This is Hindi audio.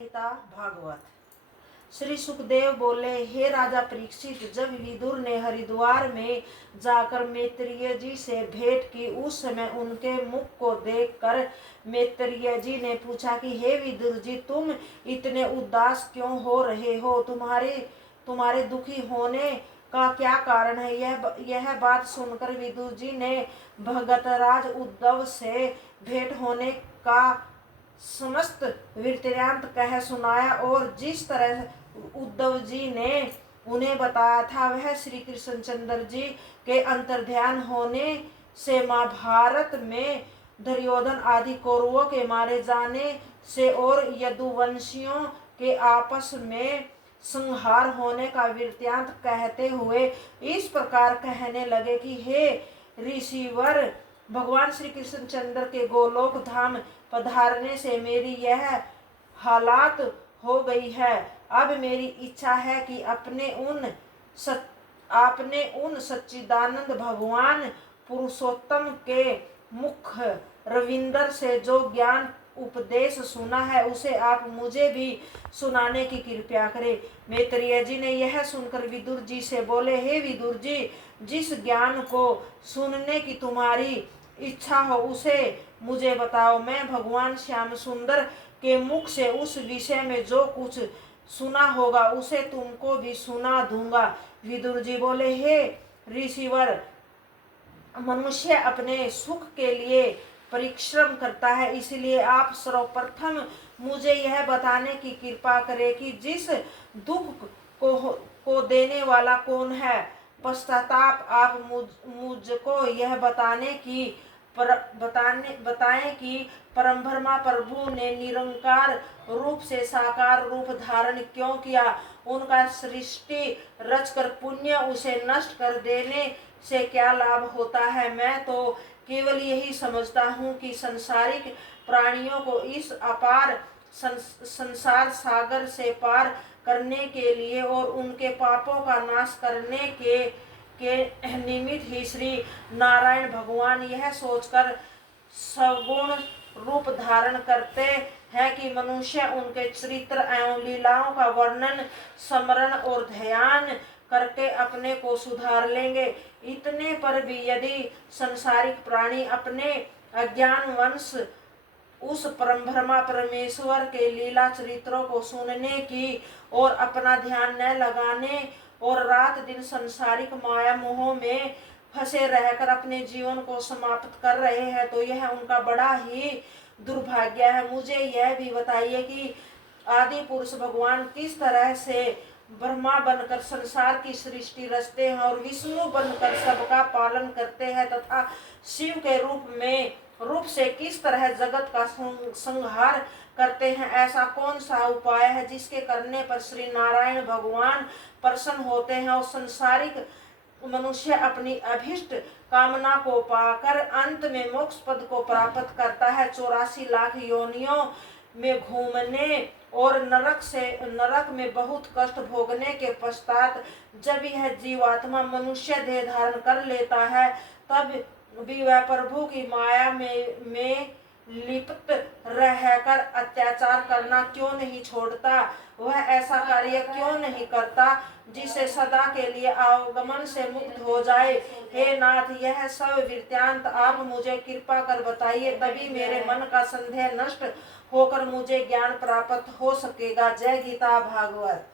गीता भागवत। श्री सुखदेव बोले, हे राजा परीक्षित, जब विदुर ने हरिद्वार में जाकर मैत्रेय जी से भेंट की, उस समय उनके मुख को देखकर मैत्रेय जी ने पूछा कि हे विदुर जी, तुम इतने उदास क्यों हो रहे हो? तुम्हारे दुखी होने का क्या कारण है? यह बात सुनकर विदुर जी ने भगतराज उद्धव से भेंट होने का समस्त वृत्तांत कह सुनाया, और जिस तरह उद्धव जी ने उन्हें बताया था, वह श्री कृष्णचंद्र जी के अंतर्ध्यान होने से महाभारत में दुर्योधन आदि कौरवों के मारे जाने से और यदुवंशियों के आपस में संहार होने का वृत्तांत कहते हुए इस प्रकार कहने लगे कि हे ऋषिवर, भगवान श्री कृष्णचंद्र के गोलोक धाम पधारने से मेरी यह हालात हो गई है। अब मेरी इच्छा है कि आपने उन सच्चिदानंद भगवान पुरुषोत्तम के मुख रविंदर से जो ज्ञान उपदेश सुना है, उसे आप मुझे भी सुनाने की कृपा करें। मैत्रेय जी ने यह सुनकर विदुर जी से बोले, हे विदुर जी, जिस ज्ञान को सुनने की तुम्हारी इच्छा हो उसे मुझे बताओ। मैं भगवान श्याम सुंदर के मुख से उस विषय में जो कुछ सुना होगा उसे तुमको भी सुना दूंगा। विदुर जी बोले, हे ऋषिवर, मनुष्य अपने सुख के लिए परिश्रम करता है, इसलिए आप सर्वप्रथम मुझे यह बताने की कृपा करें कि जिस दुख को देने वाला कौन है। पश्चाताप आप मुझको यह बताएं कि परब्रह्मा प्रभु ने निरंकार रूप से साकार रूप धारण क्यों किया? उनका सृष्टि रचकर पुण्य उसे नष्ट कर देने से क्या लाभ होता है? मैं तो केवल यही समझता हूँ कि सांसारिक प्राणियों को इस अपार संसार सागर से पार करने के लिए और उनके पापों का नाश करने के निमित्त ही श्री नारायण भगवान यह सोचकर सगुण रूप धारण करते हैं कि मनुष्य उनके चरित्र एवं लीलाओं का वर्णन, स्मरण और ध्यान करके अपने को सुधार लेंगे। इतने पर भी यदि संसारिक प्राणी अपने अज्ञानवश उस परब्रह्मा परमेश्वर के लीला चरित्रों को सुनने की और अपना ध्यान न लगाने और रात दिन संसारिक माया मोह में फंसे रहकर अपने जीवन को समाप्त कर रहे हैं, तो यह उनका बड़ा ही दुर्भाग्य है। मुझे यह भी बताइए कि आदि पुरुष भगवान किस तरह से ब्रह्मा बनकर संसार की सृष्टि रचते हैं और विष्णु बनकर सबका पालन करते हैं तथा शिव के रूप से किस तरह जगत का संहार करते हैं। ऐसा कौन सा उपाय है जिसके करने पर श्री नारायण भगवान प्रसन्न होते हैं और संसारिक मनुष्य अपनी अभिष्ट कामना को पाकर अंत में मोक्ष पद को प्राप्त करता है? 84 लाख योनियों में घूमने और नरक में बहुत कष्ट भोगने के पश्चात जब यह जीवात्मा मनुष्य देह धारण कर लेता है, तब भी वह प्रभु की माया में लिप्त रहकर अत्याचार करना क्यों नहीं छोड़ता? वह ऐसा कार्य क्यों नहीं करता जिसे सदा के लिए आगमन से मुक्त हो जाए? हे नाथ, यह सब वृत्तांत आप मुझे कृपा कर बताइए, तभी मेरे मन का संदेह नष्ट होकर मुझे ज्ञान प्राप्त हो सकेगा। जय गीता भागवत।